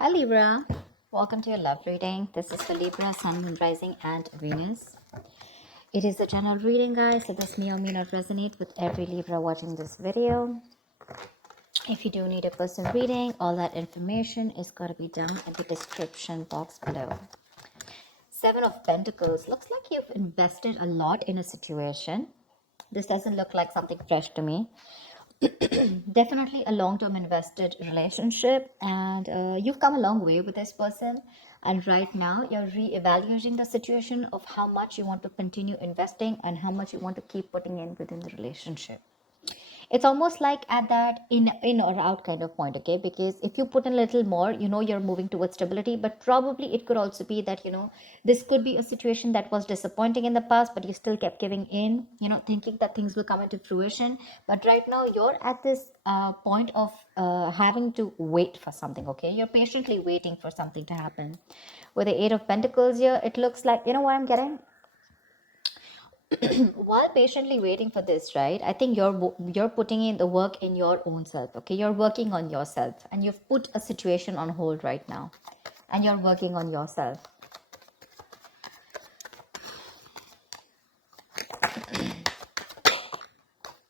Hi Libra, welcome to your love reading. This is for Libra, Sun, Moon, Rising, and Venus. It is a general reading, guys, so this may or may not resonate with every Libra watching this video. If you do need a personal reading, all that information is going to be down in the description box below. Seven of Pentacles. Looks like you've invested a lot in a situation. This doesn't look like something fresh to me. Definitely a long-term invested relationship, and you've come a long way with this person, and right now you're re-evaluating the situation of how much you want to continue investing and how much you want to keep putting in within the relationship. It's almost like at that in or out kind of point, okay? Because if you put in a little more, you're moving towards stability, but probably it could also be that this could be a situation that was disappointing in the past, but you still kept giving in, thinking that things will come into fruition. But right now you're at this point of having to wait for something, okay? You're patiently waiting for something to happen. With the Eight of Pentacles here, it looks like, what I'm getting, while patiently waiting for this, right? I think you're putting in the work in your own self, okay? You're working on yourself, and you've put a situation on hold right now, and you're working on yourself.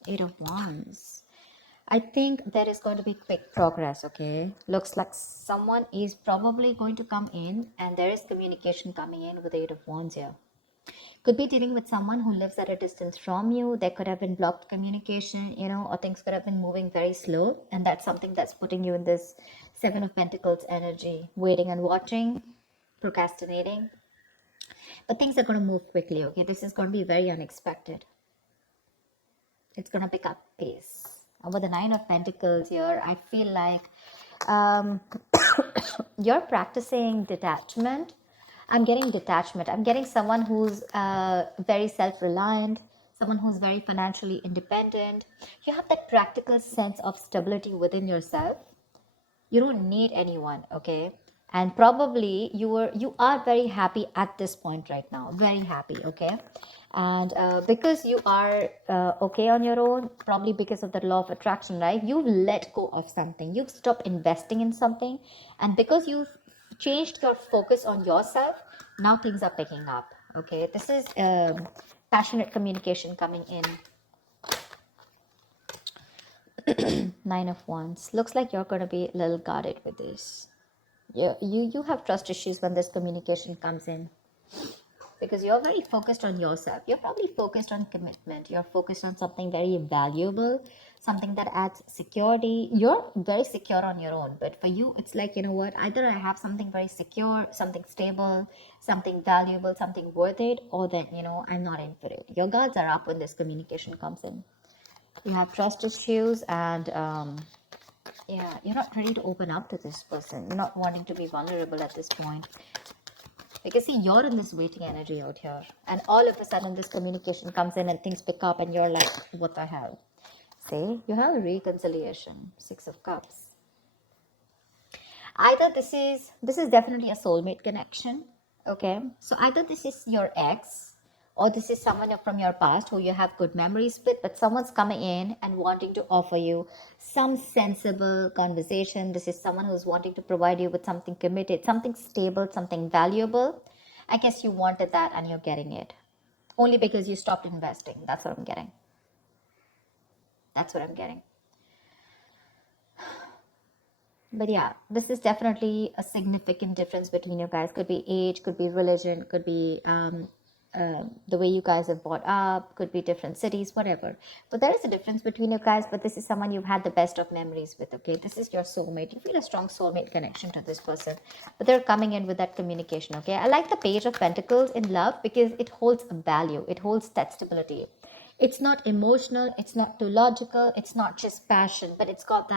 Eight of Wands. I think there is going to be quick progress, okay? Looks like someone is probably going to come in, and there is communication coming in with the Eight of Wands here. Could be dealing with someone who lives at a distance from you. There could have been blocked communication, or things could have been moving very slow, and that's something that's putting you in this Seven of Pentacles energy, waiting and watching, procrastinating. But things are going to move quickly, okay? This is going to be very unexpected. It's going to pick up pace. And with the Nine of Pentacles here, I feel like um, you're practicing detachment. I'm getting detachment. I'm getting someone who's very self-reliant, someone who's very financially independent. You have that practical sense of stability within yourself. You don't need anyone, okay? And probably you are very happy at this point right now, very happy, okay? And because you are okay on your own, probably because of the law of attraction, right? You've let go of something, you've stopped investing in something, and because you've changed your focus on yourself, now things are picking up, okay? This is passionate communication coming in. Nine of Wands. Looks like you're going to be a little guarded with this. You have trust issues when this communication comes in, because you're very focused on yourself. You're probably focused on commitment. You're focused on something very valuable, something that adds security. You're very secure on your own, but for you, it's like, you know what? Either I have something very secure, something stable, something valuable, something worth it, or then, I'm not in for it. Your guards are up when this communication comes in. You have trust issues, and yeah, you're not ready to open up to this person. You're not wanting to be vulnerable at this point. Because see, you're in this waiting energy out here, and all of a sudden this communication comes in and things pick up, and you're like, what the hell? See, you have a reconciliation. Six of Cups. Either this is definitely a soulmate connection, okay? So either this is your ex, or this is someone from your past who you have good memories with, but someone's coming in and wanting to offer you some sensible conversation. This is someone who's wanting to provide you with something committed, something stable, something valuable. I guess you wanted that and you're getting it only because you stopped investing. That's what I'm getting. That's what I'm getting. But yeah, this is definitely a significant difference between you guys. Could be age, could be religion, could be the way you guys have brought up, could be different cities, whatever. But there is a difference between you guys, but this is someone you've had the best of memories with, okay? This is your soulmate. You feel a strong soulmate connection to this person, but they're coming in with that communication, okay? I like the Page of Pentacles in love because it holds a value, it holds that stability. It's not emotional, it's not too logical, it's not just passion, but it's got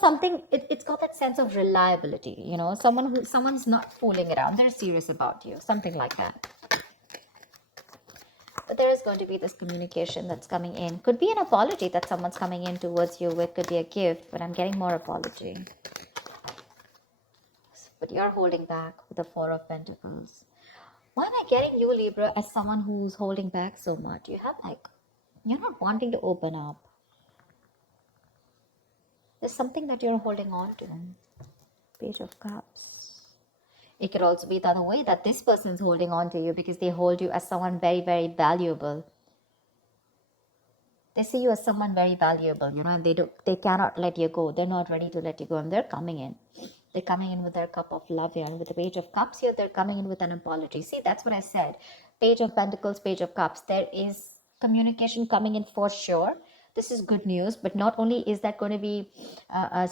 something, it's got that sense of reliability, someone's not fooling around, they're serious about you, something like that. But there is going to be this communication that's coming in. Could be an apology that someone's coming in towards you with, could be a gift, but I'm getting more apology. But you're holding back with the Four of Pentacles. Why am I getting you, Libra, as someone who's holding back so much? You're not wanting to open up. There's something that you're holding on to, Page of Cups. It could also be the other way, that this person is holding on to you because they hold you as someone very, very valuable. They see you as someone very valuable, and they cannot let you go. They're not ready to let you go, and they're coming in. They're coming in with their cup of love here, and with the Page of Cups here, they're coming in with an apology. See, that's what I said. Page of Pentacles, Page of Cups. There is communication coming in for sure. This is good news, but not only is that going to be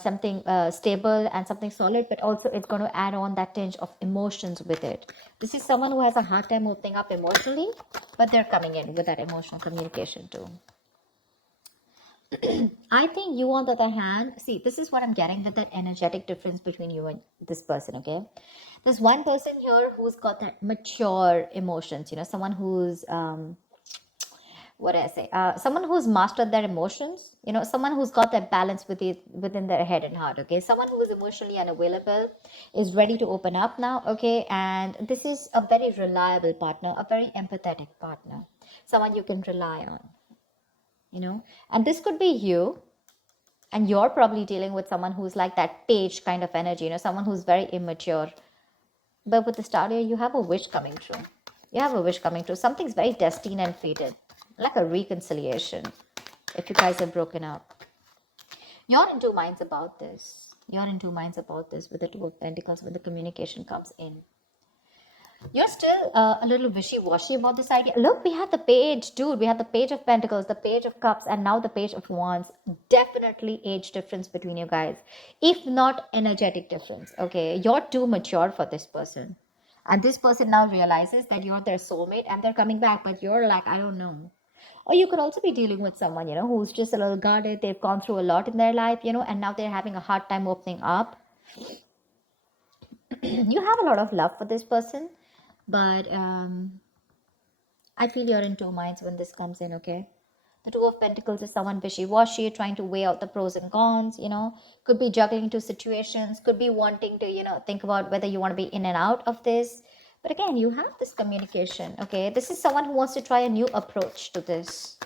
something stable and something solid, but also it's going to add on that tinge of emotions with it. This is someone who has a hard time opening up emotionally, but they're coming in with that emotional communication too. I think you, on the other hand, see, this is what I'm getting with that energetic difference between you and this person, okay? There's one person here who's got that mature emotions, someone who's, what do I say? Someone who's mastered their emotions, someone who's got that balance within their head and heart, okay? Someone who is emotionally unavailable is ready to open up now, okay? And this is a very reliable partner, a very empathetic partner, someone you can rely on. And this could be you, and you're probably dealing with someone who's like that page kind of energy, someone who's very immature. But with the star here, you have a wish coming true. Something's very destined and fated, like a reconciliation. If you guys have broken up, you're in two minds about this. With the Two of Pentacles, when the communication comes in. You're still a little wishy-washy about this idea. Look, we had the page, dude. We had the Page of Pentacles, the Page of Cups, and now the Page of Wands. Definitely age difference between you guys. If not energetic difference, okay? You're too mature for this person. And this person now realizes that you're their soulmate and they're coming back. But you're like, I don't know. Or you could also be dealing with someone, who's just a little guarded. They've gone through a lot in their life, and now they're having a hard time opening up. You have a lot of love for this person. But I feel you're in two minds when this comes in, okay? The Two of Pentacles is someone wishy-washy, trying to weigh out the pros and cons, Could be juggling two situations, could be wanting to, think about whether you want to be in and out of this. But again, you have this communication, okay? This is someone who wants to try a new approach to this.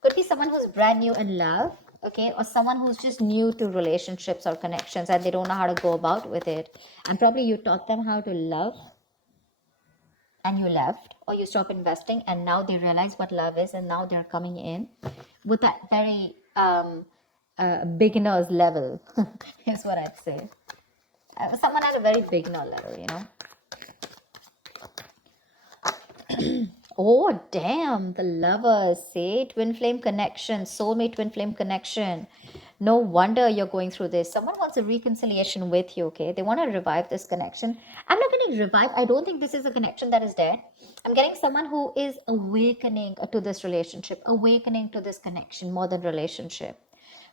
Could be someone who's brand new in love, okay? Or someone who's just new to relationships or connections and they don't know how to go about with it. And probably you taught them how to love, and you left, or you stopped investing, and now they realize what love is, and now they're coming in with that very beginner's level is what I'd say. Someone at a very beginner level, Oh damn, the Lovers, say twin flame connection, soulmate twin flame connection. No wonder you're going through this. Someone wants a reconciliation with you, okay? They want to revive this connection. I'm not getting revive. I don't think this is a connection that is dead. I'm getting someone who is awakening to this relationship, awakening to this connection more than relationship.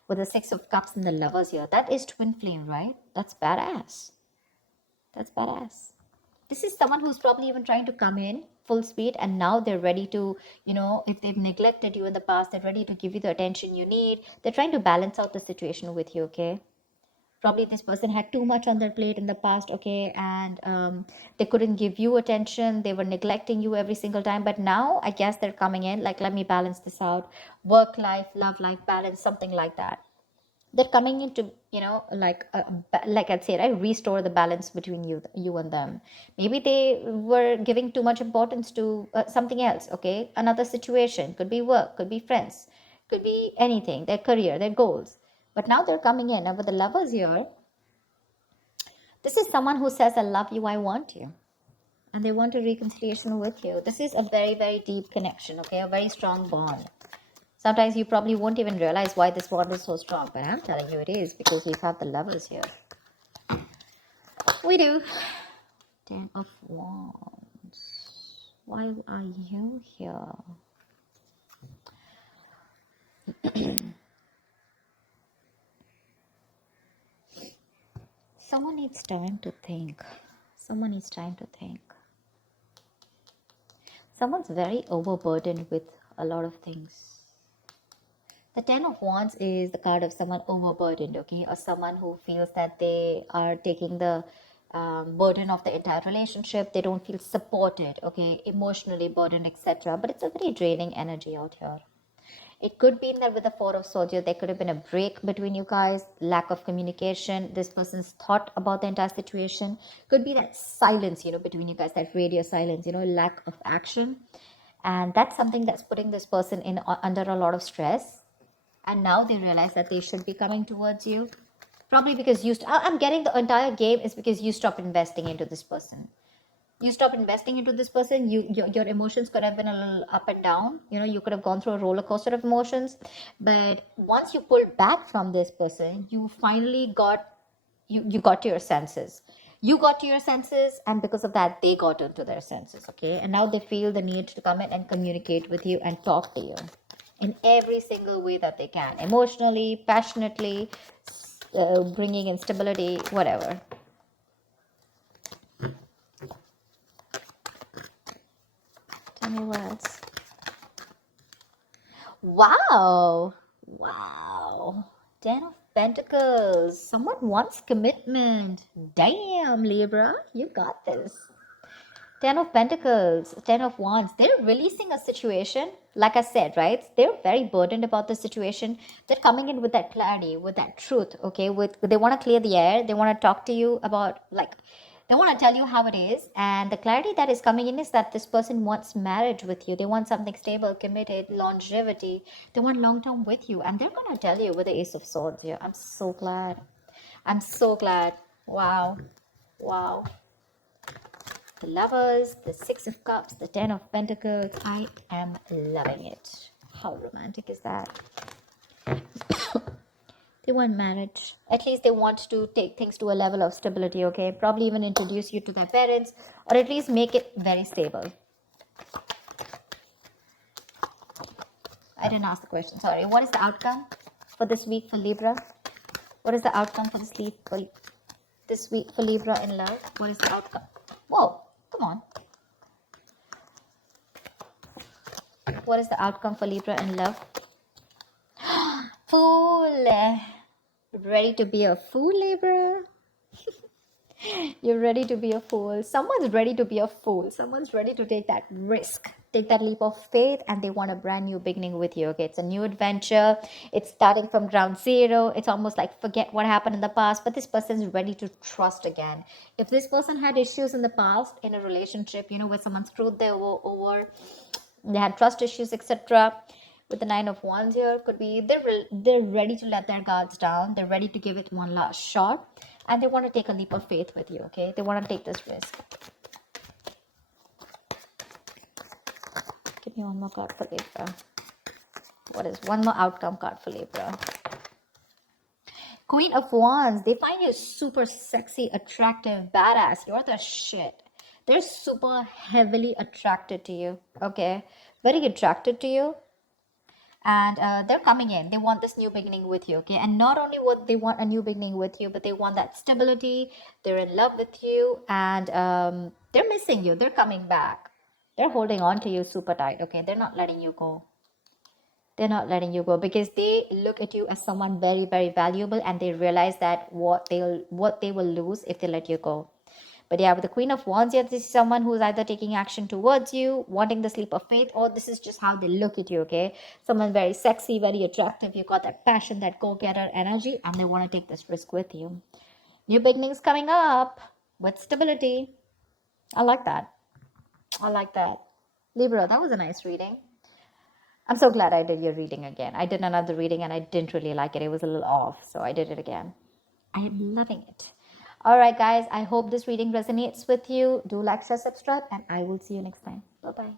With the Six of Cups and the Lovers here, that is twin flame, right? That's badass. This is someone who's probably even trying to come in full speed, and now they're ready to, if they've neglected you in the past, they're ready to give you the attention you need. They're trying to balance out the situation with you, okay? Probably this person had too much on their plate in the past, okay? And they couldn't give you attention. They were neglecting you every single time. But now I guess they're coming in like, let me balance this out. Work life, love life balance, something like that. They're coming in to, like I'd say, right, restore the balance between you and them. Maybe they were giving too much importance to something else, okay? Another situation, could be work, could be friends, could be anything, their career, their goals. But now they're coming in, and with the Lovers here, this is someone who says, I love you, I want you, and they want a reconciliation with you. This is a very, very deep connection, okay? A very strong bond. Sometimes you probably won't even realize why this bond is so strong, but I'm telling you it is, because we have the Lovers here. We do. Ten of Wands. Why are you here? Someone needs time to think. Someone's very overburdened with a lot of things. The Ten of Wands is the card of someone overburdened, okay? Or someone who feels that they are taking the burden of the entire relationship. They don't feel supported, okay? Emotionally burdened, etc. But it's a very draining energy out here. It could be that with the Four of Swords, there could have been a break between you guys, lack of communication. This person's thought about the entire situation. Could be that silence, between you guys, that radio silence, lack of action. And that's something that's putting this person in under a lot of stress. And now they realize that they should be coming towards you. Probably because I'm getting the entire game is because you stopped investing into this person. You stop investing into this person, your emotions could have been a little up and down, you could have gone through a roller coaster of emotions, but once you pulled back from this person, you finally got to your senses. You got to your senses, and because of that they got into their senses, okay? And now they feel the need to come in and communicate with you and talk to you in every single way that they can, emotionally, passionately, bringing in stability, whatever. Tell me what else. Wow. Ten of Pentacles. Someone wants commitment. Damn, Libra, you got this. Ten of Pentacles, Ten of Wands. They're releasing a situation. Like I said, right? They're very burdened about the situation. They're coming in with that clarity, with that truth, okay? They want to clear the air. They want to talk to you about, they want to tell you how it is. And the clarity that is coming in is that this person wants marriage with you. They want something stable, committed, longevity. They want long-term with you. And they're going to tell you with the Ace of Swords here. I'm so glad. Wow. The Lovers, the Six of Cups, the Ten of Pentacles. I am loving it. How romantic is that? They want marriage. At least they want to take things to a level of stability, okay? Probably even introduce you to their parents, or at least make it very stable. I didn't ask the question, sorry. What is the outcome for this week for Libra? What is the outcome for this week for Libra in love? What is the outcome? Whoa, come on. What is the outcome for Libra in love? Fool. Ready to be a fool, Libra? You're ready to be a fool. Someone's ready to be a fool. Someone's ready to take that risk, take that leap of faith, and they want a brand new beginning with you. Okay, it's a new adventure. It's starting from ground zero. It's almost like forget what happened in the past, but this person's ready to trust again. If this person had issues in the past in a relationship, where someone screwed them over, they had trust issues, etc. With the Nine of Wands here, could be they're ready to let their guards down. They're ready to give it one last shot, and they want to take a leap of faith with you, okay? They want to take this risk. Give me one more card for Libra. What is one more outcome card for Libra? Queen of Wands. They find you super sexy, attractive, badass. You're the shit. They're super heavily attracted to you, okay? Very attracted to you. And they're coming in. They want this new beginning with you, okay? And not only what they want a new beginning with you, but they want that stability. They're in love with you, and they're missing you. They're coming back. They're holding on to you super tight, okay? They're not letting you go. They're not letting you go because they look at you as someone very, very valuable, and they realize that what they will lose if they let you go. But yeah, with the Queen of Wands here, this is someone who's either taking action towards you, wanting the leap of faith, or this is just how they look at you, okay? Someone very sexy, very attractive. You got that passion, that go-getter energy, and they want to take this risk with you. New beginnings coming up with stability. I like that. Libra, that was a nice reading. I'm so glad I did your reading again. I did another reading and I didn't really like it. It was a little off, so I did it again. I am loving it. All right, guys, I hope this reading resonates with you. Do like, share, subscribe, and I will see you next time. Bye-bye.